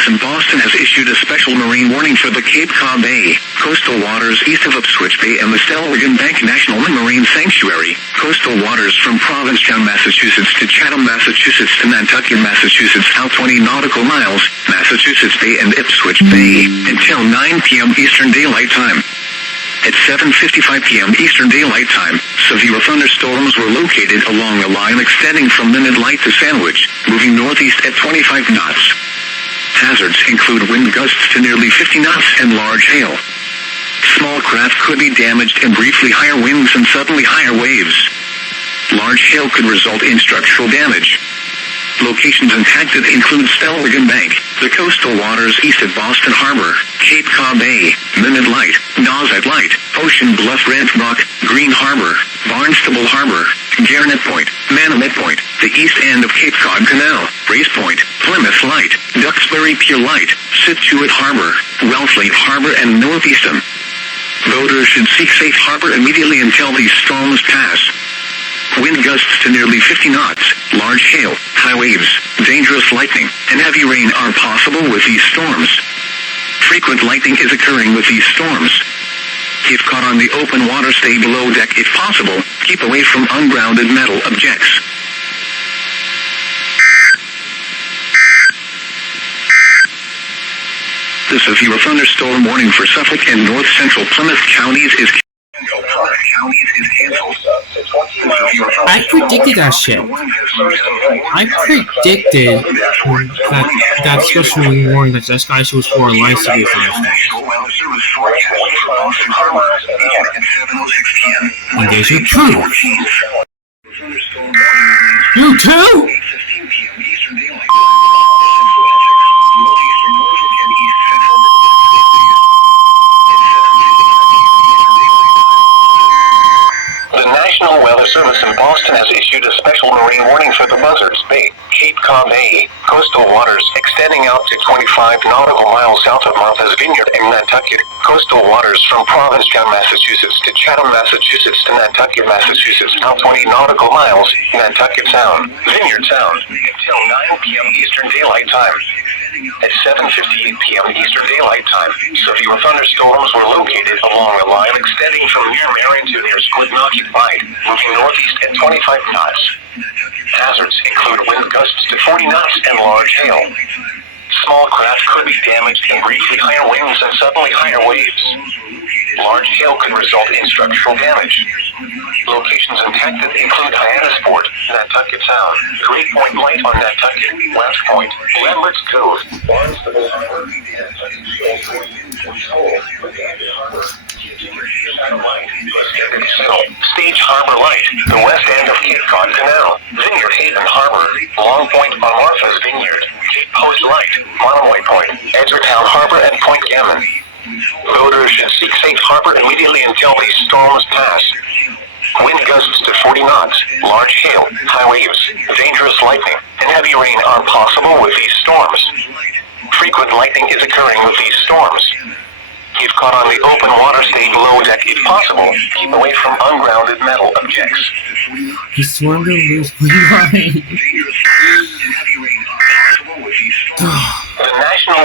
Service in Boston has issued a special marine warning for the Cape Cod Bay, coastal waters east of Ipswich Bay and the Stellwagen Bank National Marine Sanctuary, coastal waters from Provincetown, Massachusetts to Chatham, Massachusetts to Nantucket, Massachusetts out 20 nautical miles, Massachusetts Bay and Ipswich Bay, until 9 p.m. Eastern Daylight Time. At 7:55 p.m. Eastern Daylight Time, severe thunderstorms were located along a line extending from Limit Light to Sandwich, moving northeast at 25 knots. Hazards include wind gusts to nearly 50 knots and large hail. Small craft could be damaged and briefly higher winds and suddenly higher waves. Large hail could result in structural damage. Locations impacted include Stellwagen Bank, the coastal waters east of Boston Harbor, Cape Cod Bay, Limit Light, Nauset Light, Ocean Bluff Red Rock, Green Harbor, Barnstable Harbor, Garnet Point, Manomet Point, the east end of Cape Cod Canal, Race Point, Plymouth Light, Duxbury Pier Light, Scituate Harbor, Wellfleet Harbor and Northeastern. Boaters should seek safe harbor immediately until these storms pass. Wind gusts to nearly 50 knots, large hail, high waves, dangerous lightning, and heavy rain are possible with these storms. Frequent lightning is occurring with these storms. If caught on the open water, stay below deck if possible. Keep away from ungrounded metal objects. The severe thunderstorm warning for Suffolk and north central Plymouth counties is I predicted that shit. I predicted that special warning that this guy was for lines to be and there's your proof. You too? The National Weather Service in Boston has issued a special marine warning for the Buzzards Bay, Cape Cod Bay, coastal waters extending out to 25 nautical miles south of Martha's Vineyard and Nantucket, coastal waters from Provincetown, Massachusetts to Chatham, Massachusetts to Nantucket, Massachusetts out 20 nautical miles, Nantucket Sound, Vineyard Sound, until 9 p.m. Eastern Daylight Time. At 7:58 p.m. Eastern Daylight Time, severe thunderstorms were located along a line extending from near Marion to near Squidnocket Bight, moving northeast at 25 knots. Hazards include wind gusts to 40 knots and large hail. Small craft could be damaged and briefly higher winds and suddenly higher waves. Large hail could result in structural damage. Locations impacted include Hyannisport, Nantucket Sound, Great Point Light on Nantucket, West Point, Lambert's Cove, Barnstable Harbor, Stage Harbor Light, the west end of Cape Cod Canal, Vineyard Haven Harbor, Long Point on Martha's Vineyard, Cape Post Light, Monomoy Point, Edgertown Harbor and Point Gammon. Boaters should seek safe harbor immediately until these storms pass. Wind gusts to 40 knots, large hail, high waves, dangerous lightning, and heavy rain are possible with these storms. Frequent lightning is occurring with these storms. If caught on the open water, stay below deck if possible. Keep away from ungrounded metal objects. He swung to lose my mind. The National